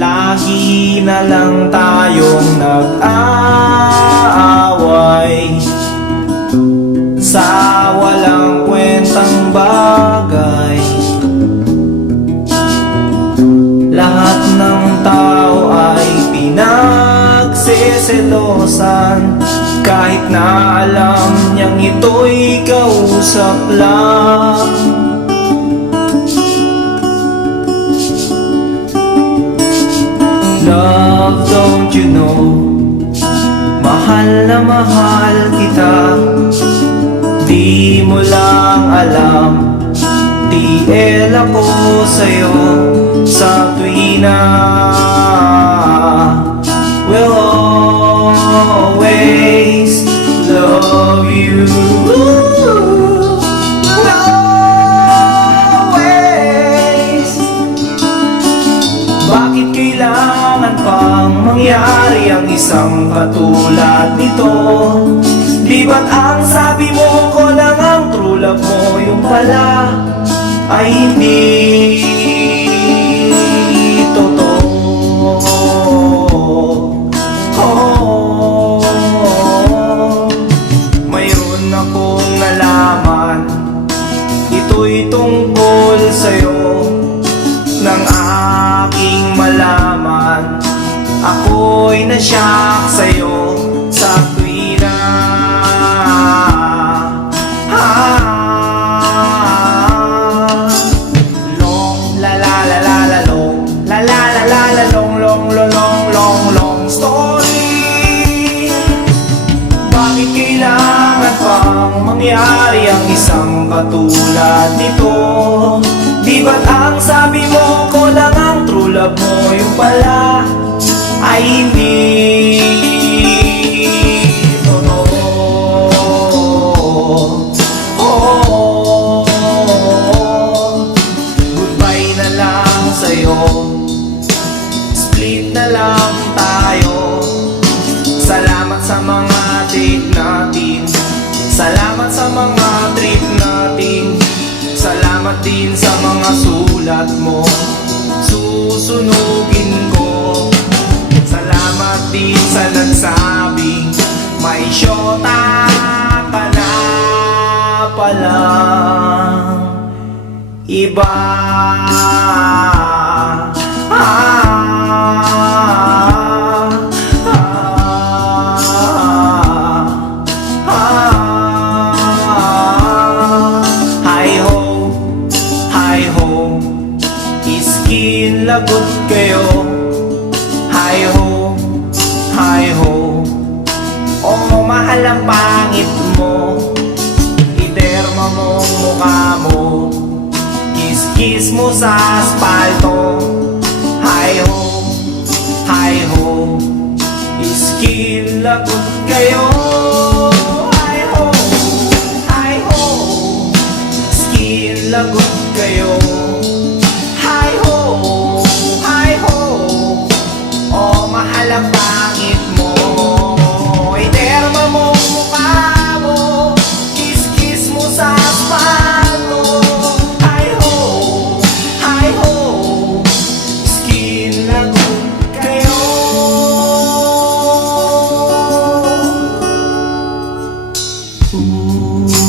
Lagi na lang tayong nag-aaway sa walang kwentang bagay. Lahat ng tao ay pinagseselosan, kahit na alam niyang ito'y kausap lang. Love, don't you know, mahal na mahal kita. Di mo lang alam, TL ako sa'yo sa tuwina. Will always love you. Always. Bakit kailangan pang mangyari ang isang katulad nito? Di ba't ang sabi mo ko lang ang true love mo, yung pala ay hindi totoo? Oh, mayroon akong nalaman, ito'y tungkol sa'yo. Nang aking malaman, ako'y nasyak sa'yo sa tuwina. Long la la la la la long, la la la la la long, long long long long long story. Bakit kailangan pang mangyari ang isang katulad nito? Di ba't ang sabi mo ko lang ang true love mo, yung pala ay hindi totoo? Oh, goodbye na lang sa'yo, split na lang tayo. Salamat sa mga date natin, salamat sa mga trip natin, salamat din sa mga sulat mo, susunugin ko. Salamat din sa nagsabing may syota ka na palang iba. Iskin lagot kayo, hi ho, hi ho. Oh, mahal ang pangit mo, iterma mong mukha mo, kiss-kiss mo sa asfalto. Hi ho, hi ho. Iskin lagot kayo, hi ho, hi ho. Iskin lagot kayo, hi ho, hi ho. Oh, mahal ang pangit mo, iterma mong mukha mo, kiss-kiss mo sa asfalto. Hi ho, hi ho. Skin lagot kayo. Ooh.